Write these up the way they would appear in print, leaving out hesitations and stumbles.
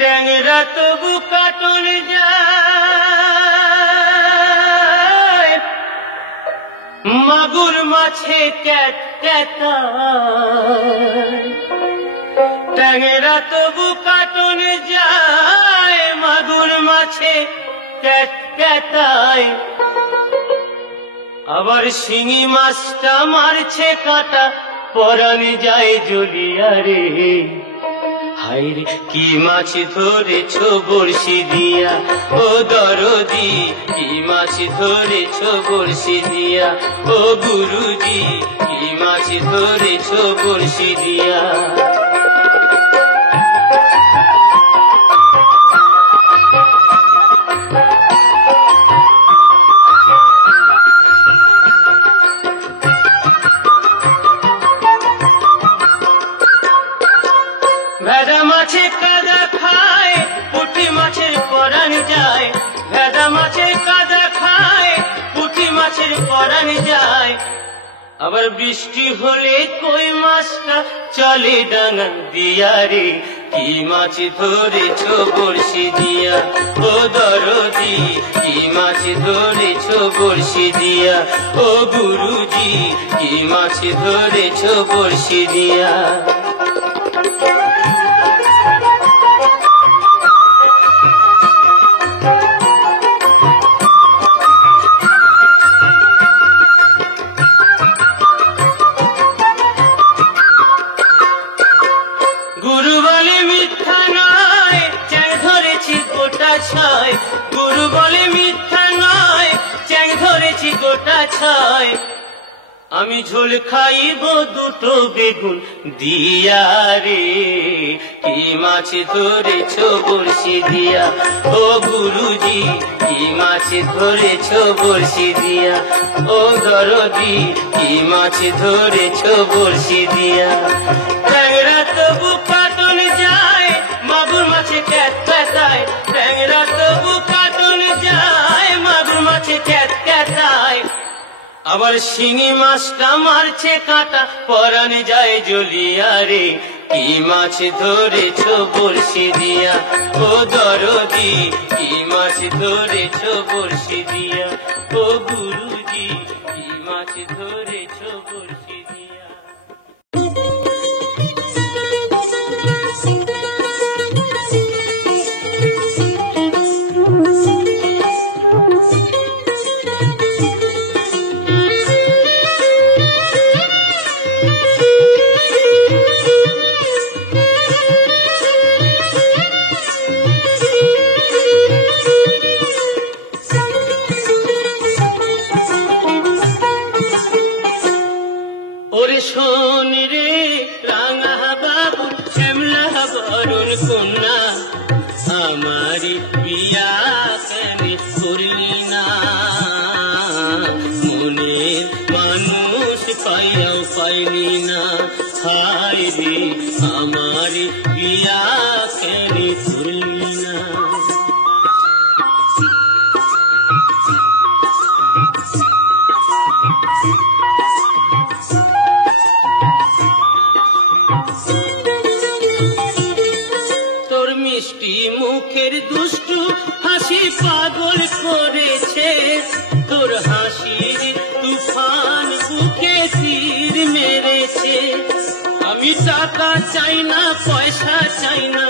ট্যাংরা তবু কাটন যায়, মাগুর মাছে ক্যাট ক্যাটায়। ট্যাংরা তবু কাটন যায়, মাগুর মাছে ক্যাট ক্যাটায়। আবার শিঙি মাছটা মারছে কাটা, পরাণ যায় জ্বলিয়া রে। হায়রে কি মাছ ধরেছ বড়শি দিয়া, ও দরদি কি মাছ ধরেছ বড়শি দিয়া, ও গুরুজি কি মাছ ধরেছ বড়শি দিয়া। ভেদা মাছে কাদা খায়, পুঁটি মাছের পরাণ যায়। ভেদা মাছে কাদা খায়, পুঁটি মাছের পরাণ যায়। আবার বৃষ্টি হলে কই মাছটা চলে ডাঙা দিয়া রে। কি মাছ ধরেছ বড়শি দিয়া, ও দরদি কি মাছ ধরেছ বড়শি দিয়া, ও গুরুজি কি মাছ ধরেছ বড়শি দিয়া। গুরু বলে মিথ্যা নয়, চ্যাং ধরেছি গোটা ছয়। গুরু বলে মিথ্যা নয়, চ্যাং ধরেছি গোটা ছয়। আমি ঝোল খাইব দুটো বেগুন দিয়া রে। কি মাছ ধরেছ বড়শি দিয়া, ও গুরুজি কি মাছ ধরেছ বড়শি দিয়া, ও দরদি কি মাছ ধরেছ বড়শি দিয়া। ট্যাংরা তবু কাটন যায়, মাগুর মাছে ক্যাট ক্যাটায়। ট্যাংরা তবু কাটন যায়, মাগুর মাছে ক্যাট ক্যাটায়। আবার শিঙি মাছটা মারছে কাটা, পরাণ যায় জ্বলিয়া রে। কি মাছ ধরেছ বড়শি দিয়া, ও দরদি কি মাছ ধরেছ বড়শি দিয়া, ও গুরুজি কি মাছ ধরেছ বড়শি দিয়া। ওরে শোন রে রাঙা বাবু, শ্যামলা বরণ কন্যা, আমারি বিয়া কেন করলি না? মনের মানুষ পাইয়াও পাইলি না। হায় রে আমারি বিয়া কেন করলি না? মিষ্টি মুখের দুষ্টু হাসি পাগল করেছে, তোর হাসির তুফান বুকে তীর মেরেছে। আমি টাকা চাই না পয়সা চাই না,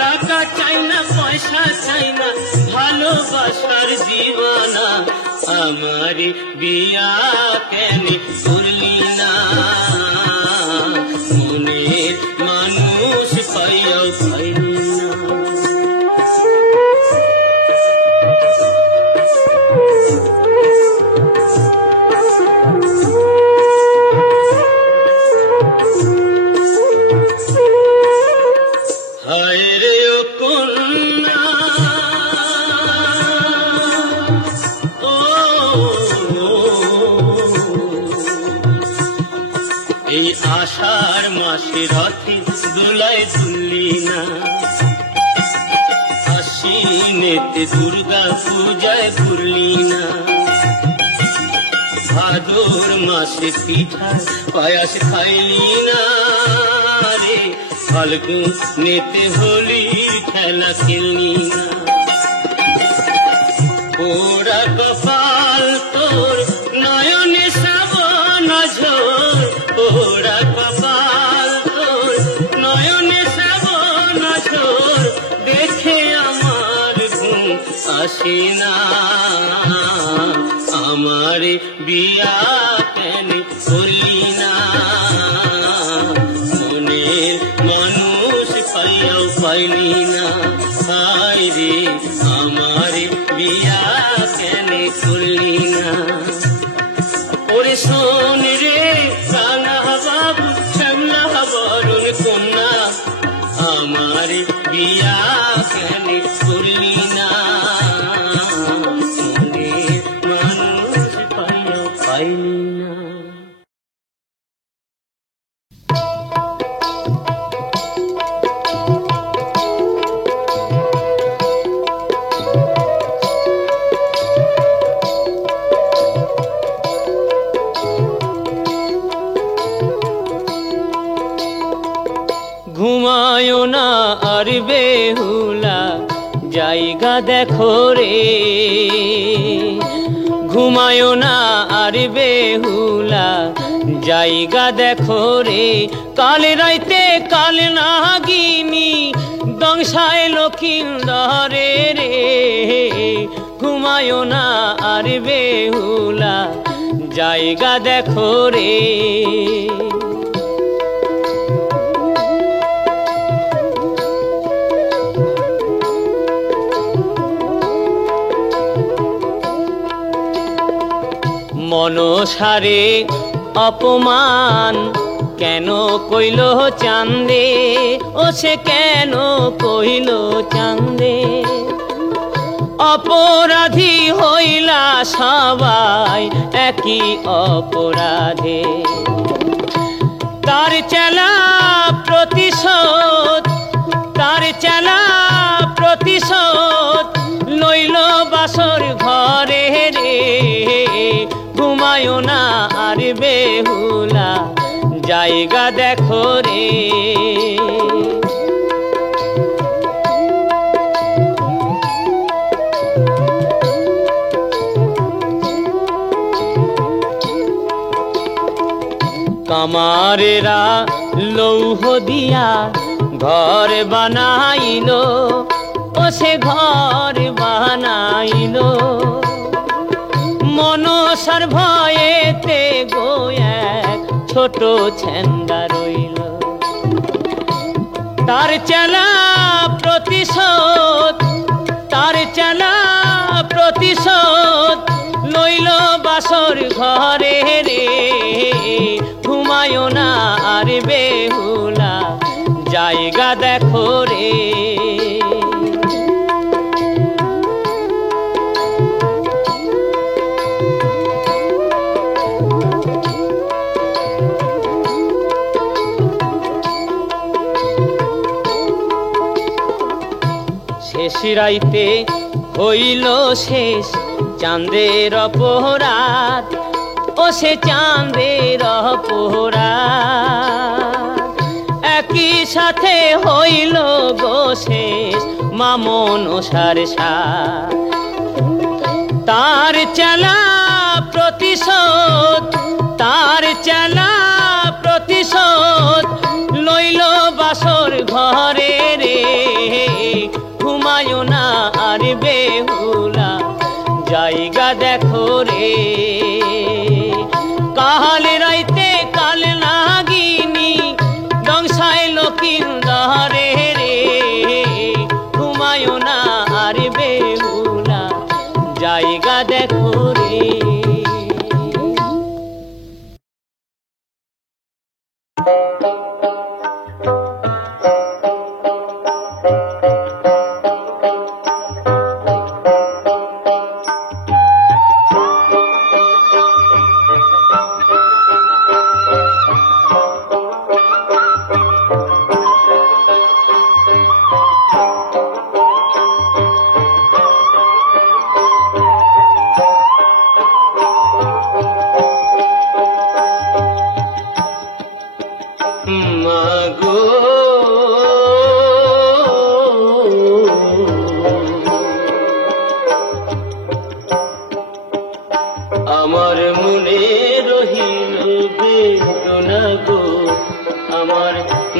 টাকা চাই না পয়সা চাই না, ভালোবাসার দিওয়ানা। আমার বিয়া কেন করলি না? মনের মানুষ পাইয়াও পাইলি না। হায় রে ও কন্যা, ও এই আষাঢ় মাসে রথে দোলায় দুললি না। আশ্বিনেতে দুর্গা পূজায় ঘুরলি না। ভাদর মাসে পিঠা পায়াস খাইলি না রে। ফাল্গুনেতে হোলি খেলা খেলনি না। পোড়া কপাল তোর নয়নে শ্রাবণ ঝোর, পোড়া কপাল তোর নয়নে শ্রাবণ ঝোর, দেখে আমার ঘুম আসে না। আমার বিয়া কেন করলি না, মনের মানুষ পাইয়াও পাইলি না। হায় রে আমার বিয়া কেন করলি না। ওরে শোন রে রাঙা বাবু শ্যামলা বরণ কন্যা, আমার বিয়া কেন করলি না, মনের মানুষ পাইয়াও পাইলি না। ঘুমায় না আর বেহুলা জায়গা দেখো রে, ঘুমায় না আর বেহুলা জায়গা দেখো রে। কাল রাইতে কাল নাগিনী দংশায় লক্ষিন্দরে রে, ঘুমায় না আর বেহুলা জায়গা দেখো রে। মনসারে অপমান কেন কইল চাঁদে, ও সে কেন কইল চাঁদে। অপরাধী হইলা সবাই একই অপরাধে, তার চেলা প্রতিশোধ, তার চেলা প্রতিশোধ লইল বাসর ঘরে রে। ঘুমায় না আর বেহুলা জায়গা দেখো রে। কামারেরা লৌহ দিয়া ঘর বানাইল, ও সে ঘর বানাইল মনসার ভয়েতে গো এক ছোট ছেন্দা রইল। তার চেলা প্রতিশোধ, তার চেলা প্রতিশোধ লইল বাসর ঘরে রে। ঘুমায় না আর বেহুলা জায়গা দেখো রে। শেষ রাইতে হইল শেষ চাঁদের অপরাধ, ও সে চাঁদের অপরাধ একই সাথে হইল গো শেষ মামন ওসার সাথ। তার চেলা প্রতিশোধ, তার চেলা প্রতিশোধ লইল বাসর ঘরে রে। ঘুমায় না আর বেহুলা জায়গা দেখো রে। কাল রাইতে কাল নাগিনী দংশায় লক্ষিন্দরে রে। ঘুমায় না আর বেহুলা জায়গা দেখো রে। মাগো আমার মনে রহিল বেদনা গো, আমার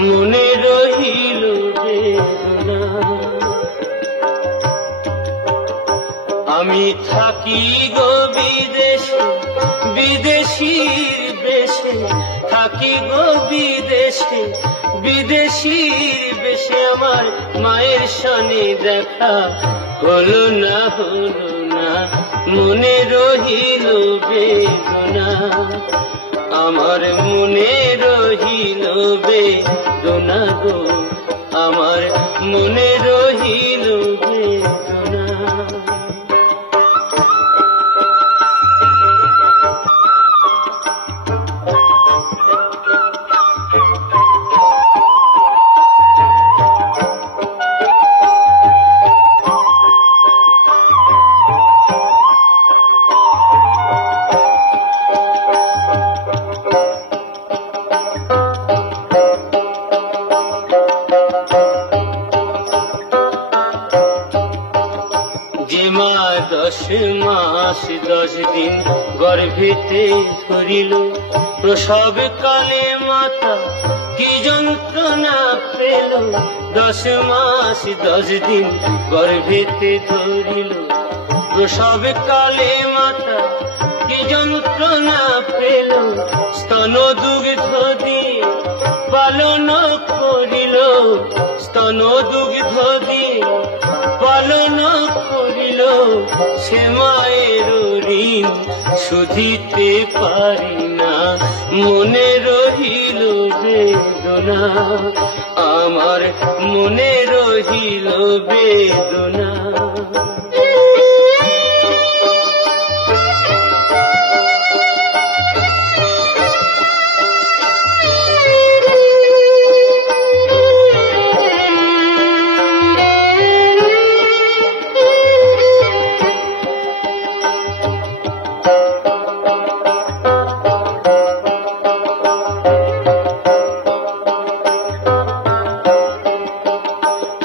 মনে রহিল বেদনা। আমি থাকি গো বিদেশে, বিদেশির বেশে থাকি গো বিদেশে, বিদেশির বেশে আমার মায়ের সনে দেখা হলো না, হলো না, মনে রহিল বেদনা। আমার মনে রহিল বেদনা গো, আমার মনে রহিল বেদনা। যে মা 10 মাস 10 দিন গর্ভেতে ধরিল, প্রসব কালে মাতা কি যন্ত্রণা পেল। 10 মাস 10 দিন গর্ভেতে ধরিল, প্রসব কালে মাতা কি যন্ত্রণা পেল। স্তন দুগ্ধ দিয়ে পালন করিল, স্তন দুগ্ধ দিয়ে পালন করিল। সে মায়ের ঋণ শুধিতে পারি না, মনে রহিল বেদনা। আমার মনে রহিল বেদনা।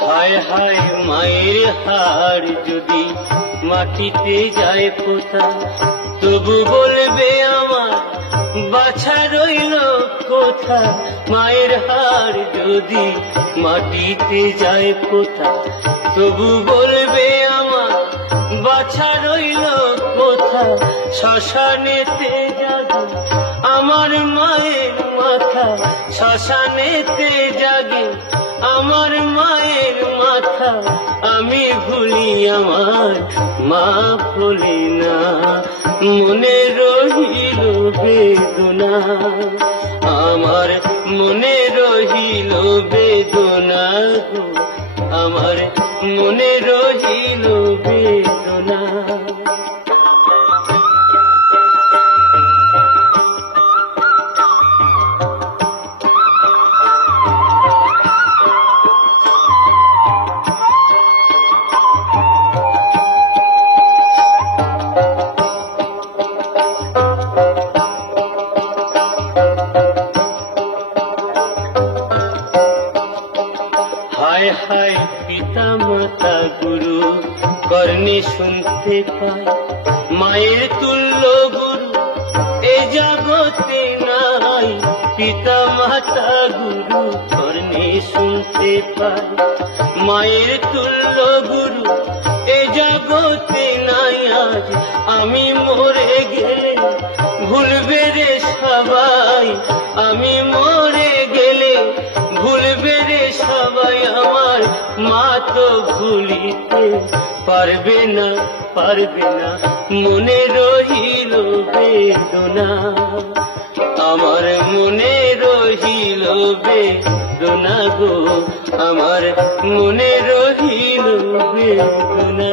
হায় হায় মায়ের হাড় যদি মাটিতে যায় পোতা, তবু বলবে আমার বাছা রইল কোথা। মায়ের হাড় যদি মাটিতে যায় পোতা, তবু বলবে আমার বাছা রইল কোথা। শ্মশানেতে জাগে আমার মায়ের মাথা, শ্মশানেতে জাগে আমার মায়ের মাথা। আমি ভুলি আমার মা ভুলি না, মনে রহিল বেদনা। আমার মনে রহিল বেদনা গো, আমার মনে রহিল বেদনা। হায় হায় পিতা মাতা গুরু কর্ণে শুনতে পাই, মায়ের তুল্য গুরু এ জগতে নাই। পিতা মাতা গুরু কর্ণে শুনতে পাই, মায়ের তুল্য গুরু এ জগতে নাই। আজ আমি মরে গেলে ভুলবে রে সবাই, আমি মরে গেলে ভুলবে রে সবাই। আমার মা তো ভুলিতে পারবে না, পারবে না, মনে রহিল বেদনা। আমার মনে রহিল বেদনা গো, আমার মনে রহিল বেদনা।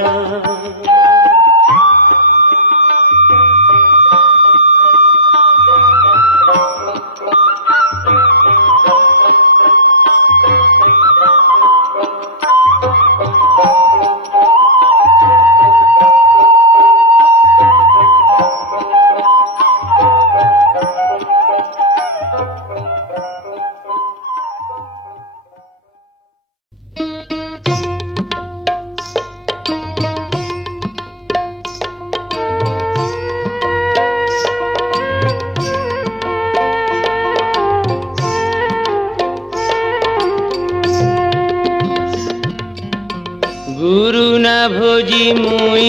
ভোজি মুই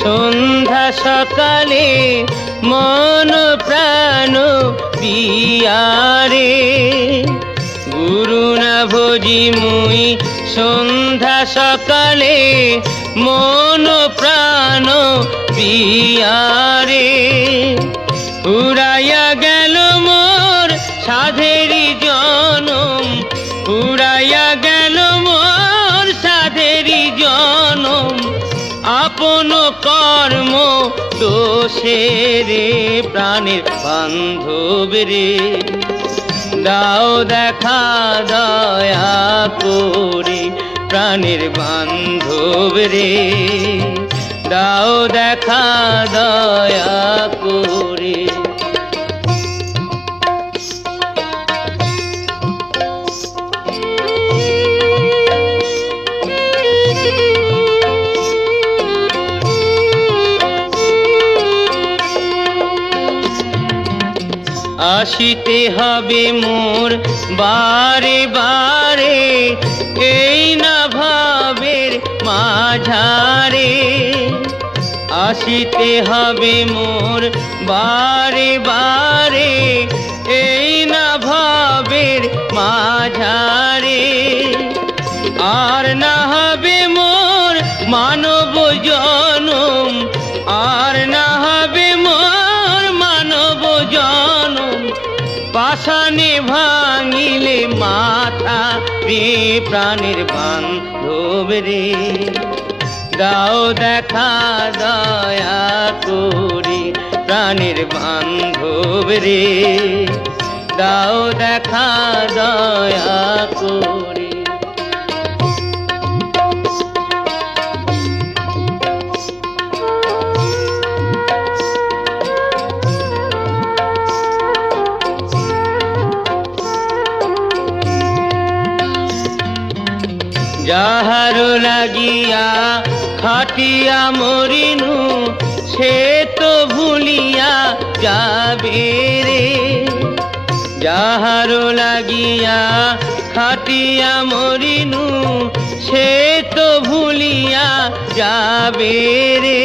সন্ধ্যা সকালে মন প্রাণ পিয়ারে গুরু না ভোজি মুই সন্ধ্যা সকালে মন প্রাণ পিয়ারে উড়াইয়া গেল মোর সাধেরি জনম উড়াইয়া গেল মোর সাধেরি জনম আপন কর্ম দোষে রে প্রাণের বান্ধব রে দাও দেখা দয়া করে প্রাণের বান্ধব রে দাও দেখা দয়া করে আসিতে হবে মোর বারে বারে এই না ভাবের মাঝারে আসিতে হবে মোর বারে বারে এই না ভাবের মাঝারে আর না হবে মোর মানব জনম আর না হবে মোর মানব জনম পাষাণে ভাঙিলে মাথা রে প্রাণের বান্ধব রে দাও দেখা দয়া করে প্রাণের বান্ধব রে দাও দেখা দয়া করে যাহার লাগিয়া খাটিয়া মরিনু সে তো ভুলিয়া যাবে রে যাহার লাগিয়া খাটিয়া মরিনু সে তো ভুলিয়া যাবে রে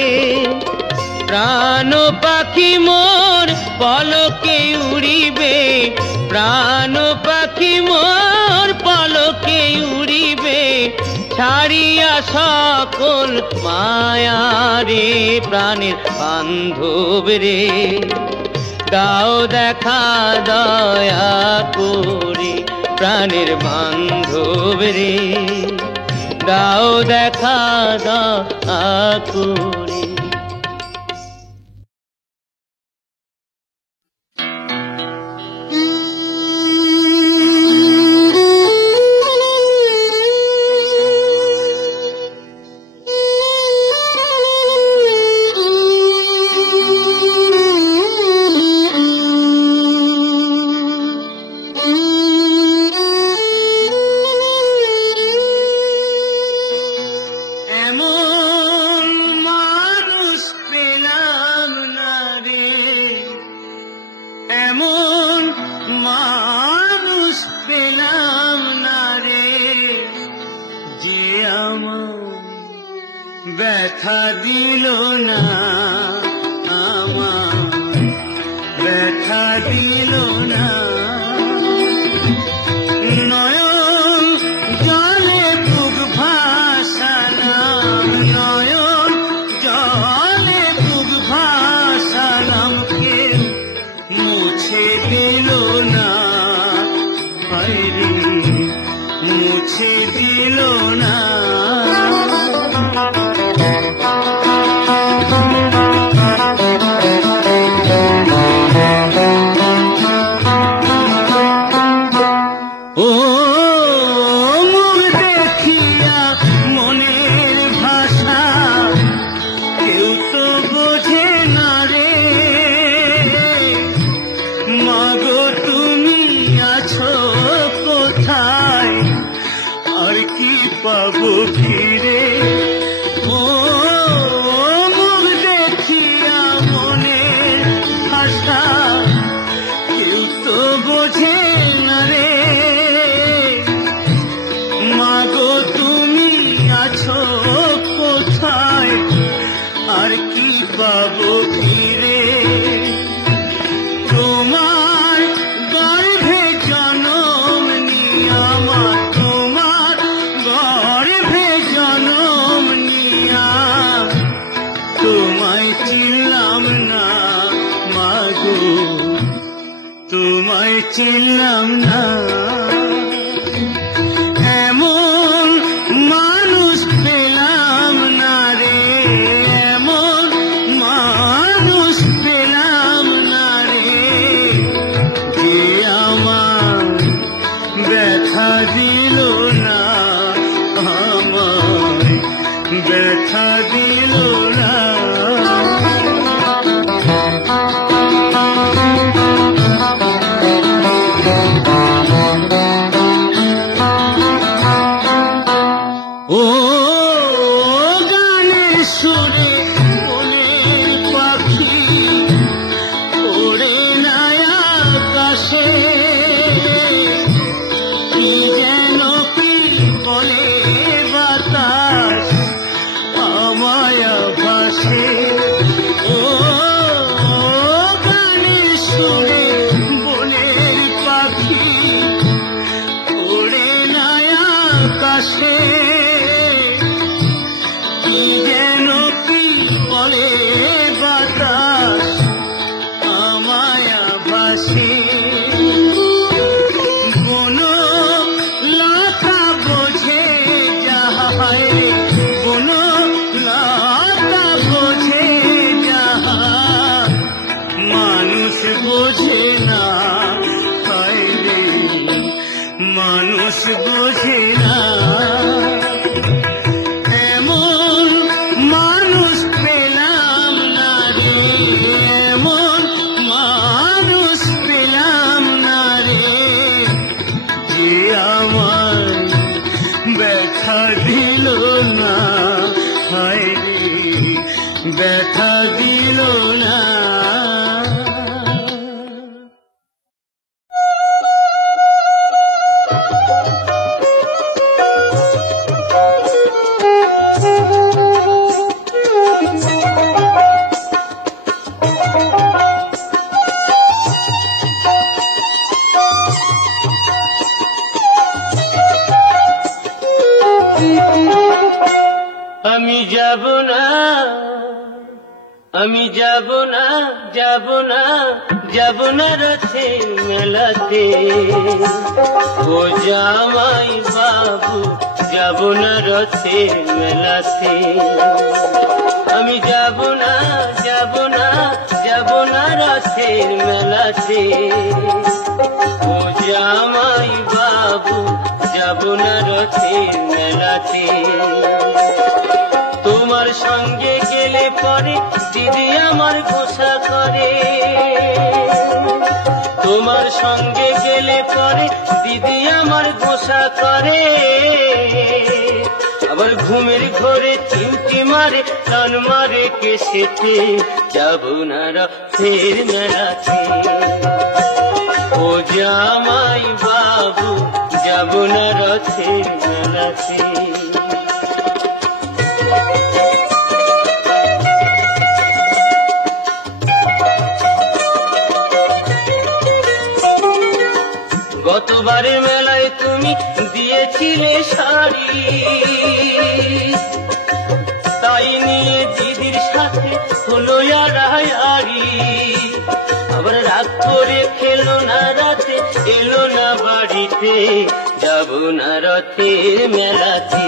প্রাণ পাখি মোর পলকে উড়িবে প্রাণ পাখি মোর পলকে উড়িবে ছাড়িয়া সকল মায়া রে প্রাণের বান্ধব রে দাও দেখা দয়া করে প্রাণের বান্ধব রে দাও দেখা দয়া করে ব্যথা দিল না আমার ব্যথা দিল না নয়ন জলে বুক ভাসালাম নয়ন জলে বুক ভাসালাম কেউ মুছে দিল না হয়রে মুছে দিল না পাবো ফিরে ও মুখ দেখিয়া মনের ভাষা কেউ তো বোঝে না রে মাগো তুমি আছো কোথায় চিনলাম না, এমন মানুষ পেলাম না রে, এমন মানুষ পেলাম না রে, যে আমার ব্যথা দিল না, আমার ব্যথা দিল না। ও গানের সুরে মনের পাখি ওড়ে না আকাশে, কি যেন কি বলে বাতাস আমায় ভাসে। ও গানের সুরে মনের পাখি ওড়ে না আকাশে, কি যেন কি বলে বাতাস আমায় ভাসে। কোন লতা বোঝে যাহায়, কোন লতা বোঝে যাহা মানুষ বোঝে না, হায় রে মানুষ বোঝে না। এমন মানুষ পেলাম না রে, এমন মানুষ পেলাম না রে, যে আমার ব্যথা দিল না, হায় রে ব্যথা দিল না। আমি যাব না, আমি যাব না, যাব না, যাব না রথের মেলাতে, ও জামাই বাবু যাব না রথের মেলাতে। আমি যাব না, যাব না, যাব না রথের মেলাতে, ও জামাই বাবু যাব না রথের মেলাতে। তোমার সঙ্গে গেলে পরে দিদি আমার গোসা করে, তোমার সঙ্গে গেলে পরে দিদি আমার গোসা করে, আবার ঘুমের ঘরে চিমটি মারে টান মারে কেসেতে, যাব না রথের মেলাতে, ও জামাই বাবু যাব না রথের মেলাতে। গতবারে মেলায় তুমি দিয়েছিলে শাড়ি, তাই নিয়ে দিদির সাথে হলো আড়াআড়ি, আবার রাগ করে খেলো না রাতে, এলো না বাড়িতে, যাব না রথের মেলাতে,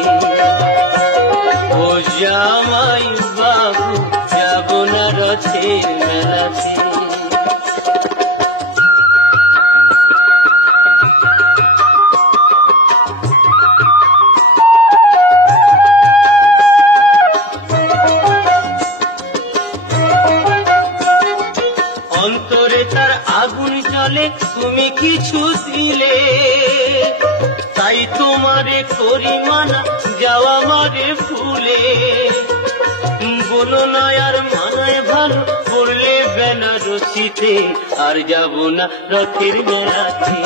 ও জামাই বাবু যাব না রথের মেলাতে। অন্তরে তার আগুন জ্বলে তুমি কিছু দিলে, তাই তোমারে করি মানা যাওয়া মারে ভুলে, বলো না আর মানায় ভালো করলে বেনারসিতে, আর যাব না রথের মেলাতে,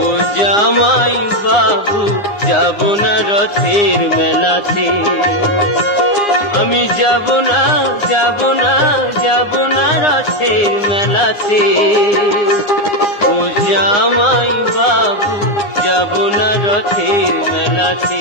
ও জামাই বাবু যাব না রথের মেলাতে। আমি যাব না, যাব না, যাব না রথের মেলাতে, ও জামাই বাবু যাব না রথের মেলাতে।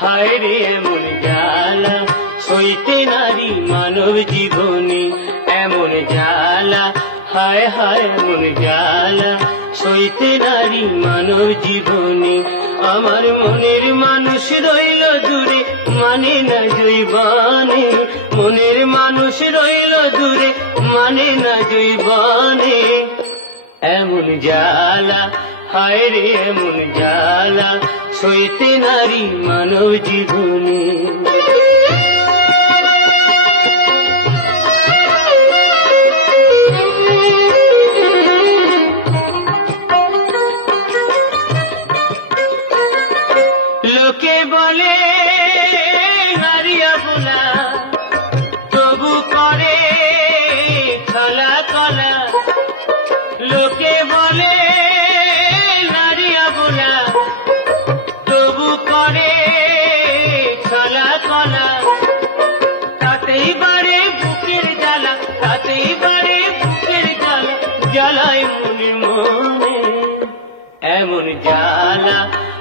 হায় রে এমন জ্বালা সইতে নারী মানব জীবনে, এমন জ্বালা হায় হায় এমন জ্বালা সইতে নারী মানব জীবনে। আমার মনের মানুষ রইল দূরে মানে না জৈবনে, মনের মানুষ রইল দূরে মানে না জৈবনে, এমন জ্বালা হায় রে এমন জ্বালা সইতে নারী মানব জীবনে। লোকে বলে নারী অবলা তবু করে ছলা কলা, লোকে বলে নারী অবলা তবু করে ছলা কলা, তাতেই বাড়ে বুকের জ্বালা, তাতেই বাড়ে বুকের জ্বালা, জ্বালায় মনে মনে এমন জ্বালা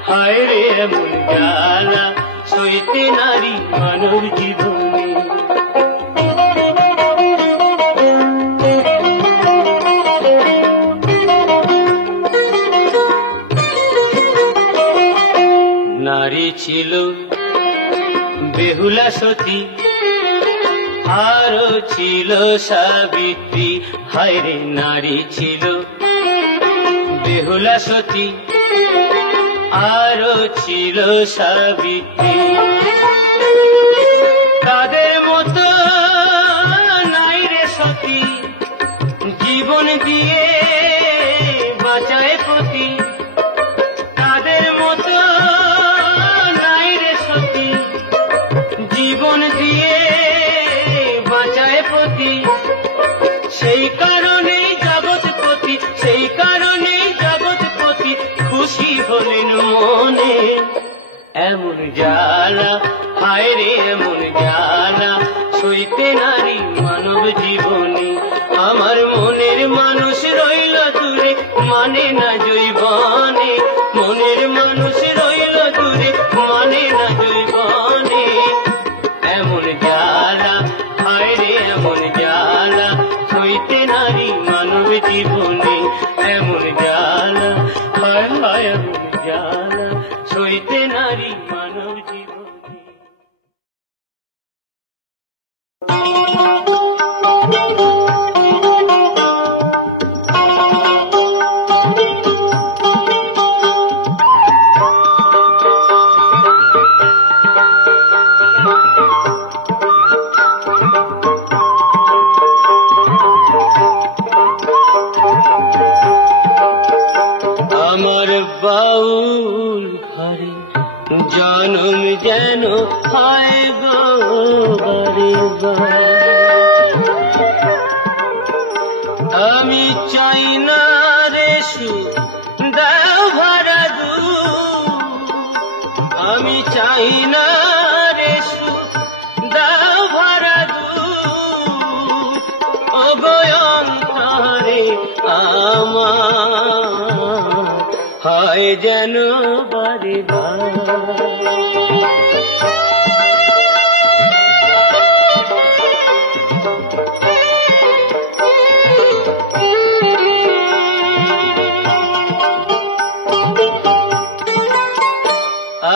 হায় রে এমন জ্বালা সইতে নারী মানব জীবনে। নারী ছিল বেহুলা সতী আরো ছিল সাবিত্রী, হায় রে নারী ছিল বেহুলা সতী আরো ছিল সাবিত্রী, তাদের মতো নাই রে সতী জীবন দিয়ে বাঁচায় পতি, তাদের মতো নাই রে সতী জীবন দিয়ে বাঁচায় পতি, সেই কারণেই জগৎপতি, সেই কারণেই জগৎপতি খুশি হলেন মনে, এমন জ্বালা হায় রে এমন জ্বালা সইতে নারী মানব জীবনে। আমার মনের মানুষ রইল দূরে মানে না জৈবনে, মনের মানুষ রইল দূরে মানে না জৈবনে, এমন জ্বালা হায় রে এমন জ্বালা সইতে নারী মানব জীবনে, এমন জ্বালা হায় হায় এমন জ্বালা সইতে নারী মানব জীবনে। আমার বাউল ঘরে জনম যেন হয় গো বারে বার, আমি চাই না রে সুখ দাও ভরা দুঃখ, আমি চাই না রে সুখ দাও ভরা দুঃখ, ও গো অন্তরে আমার হয় যেন বারে বার।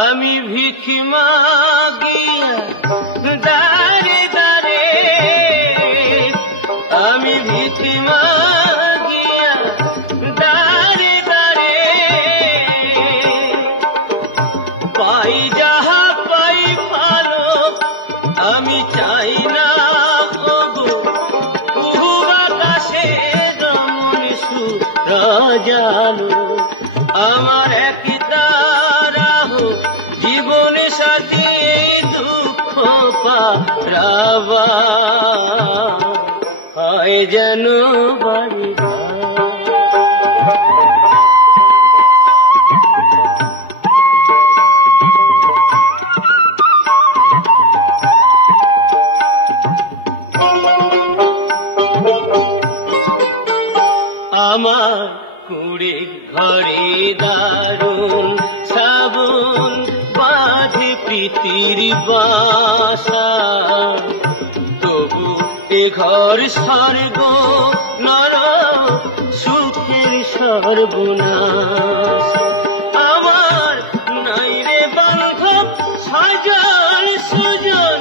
আমি ভিখ মাগিয়া দারে দারে, আমি ভিখ মাগিয়া দারে দারে, পাই যাহা পাই ভালো আমি চাই না গো, আকাশে রমণ সুরাজালো, আমার এক জীবন সাথী দুঃখ পারাবা হয় যেন বাড়ি। আমার কুড়ে ঘরে দারুণ সাবুন বাঁধে প্রীতির বাসা, তবু এ ঘর স্বর্গ নর সুখের সর্বনাশ। আমার নাই রে বান্ধব সজন সুজন,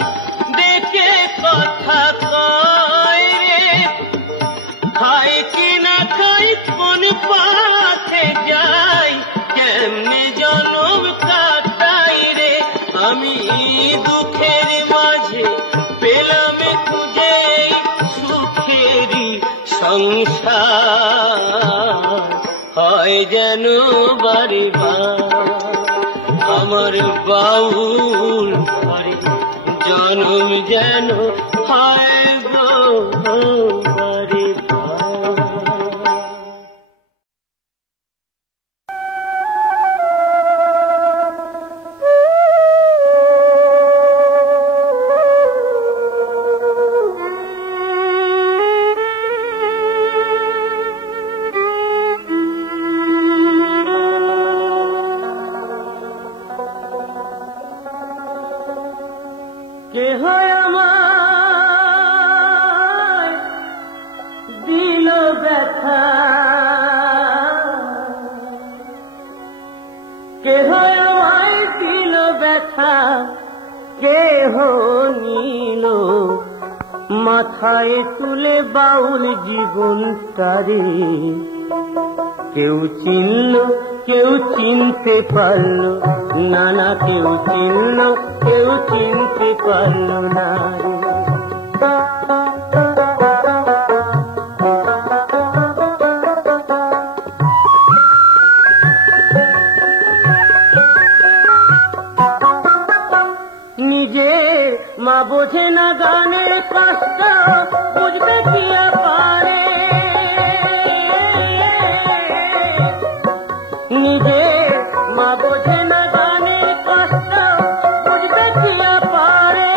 দেখে কথা কয় রে, খাই কি না খাই কোন পথে যাই, কেমনে জনম কাটাই রে। আমি দুঃখের মাঝে পেলাম খুঁজে সুখেরই সংসার, হয় যেন বারে বার আমার বাউল ঘরে জনম যেন হয় গো বারে বার। কে হয় আমায় দিল ব্যথা, কে হয় আমায় দিল ব্যথা, কেহ নিল মাথায় তুলে বাউল জীবনটারে। কেউ চিনল কেউ চিনতে পারল না, না কেউ চিনল কেউ চিনতে পারল না রে। নিজে মা বোঝে না গানের কষ্ট, বুঝবে কি পারে। নিজে মা বোঝে না গানের কষ্ট, বুঝবে কি পারে।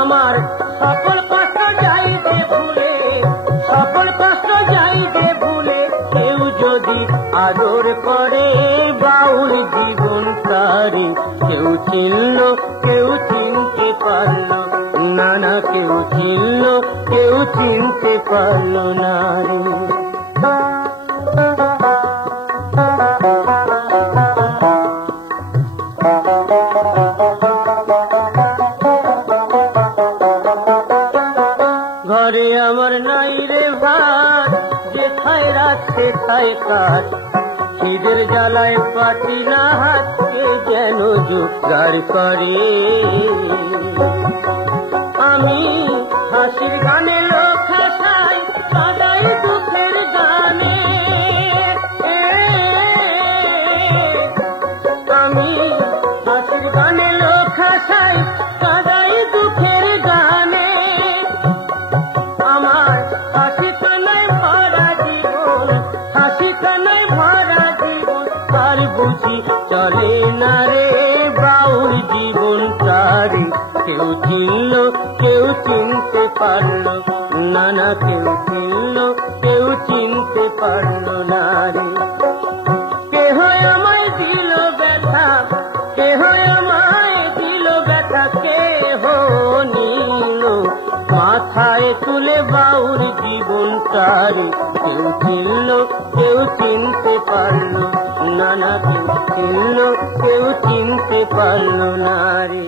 আমার সকল কষ্ট যাইবে ভুলে, সকল কষ্ট যাইবে ভুলে, কেউ যদি আদর করে বাউল জীবন তারে। কেউ চিনল কেউ চিনতে পারল না, না কেউ চিনল কেউ চিনতে পারল না রে। ঘরে আমার নাই রে ভাত, যেথায় রাত সেথায় কাজ, খিদের জ্বালায় পাটি না হাতকে যেন জোগাড় করে। আমি হাসির গানে লোক হাসাই, কাদাই দুঃখের গানে। আমি হাসির গানে লোক হাসাই, কাদাই দুঃখের গানে। আমার হাসি কানায় ভরা জীবন, হাসি কানায় ভরা জীবন, আর বুঝি চলে না রে বাউল জীবন তারে। কেউ চিনল কেউ চিনতে পারল না, না কেউ চিনল কেউ চিনতে পারল না রে। কেহ আমায় দিল ব্যথা, কেহ আমায় দিল ব্যথা, কেহ নিল মাথায় তুলে বাউল জীবন তারে। কেউ চিনল কেউ চিনতে পারল না, না কেউ চিনল কেউ চিনতে পারল না রে।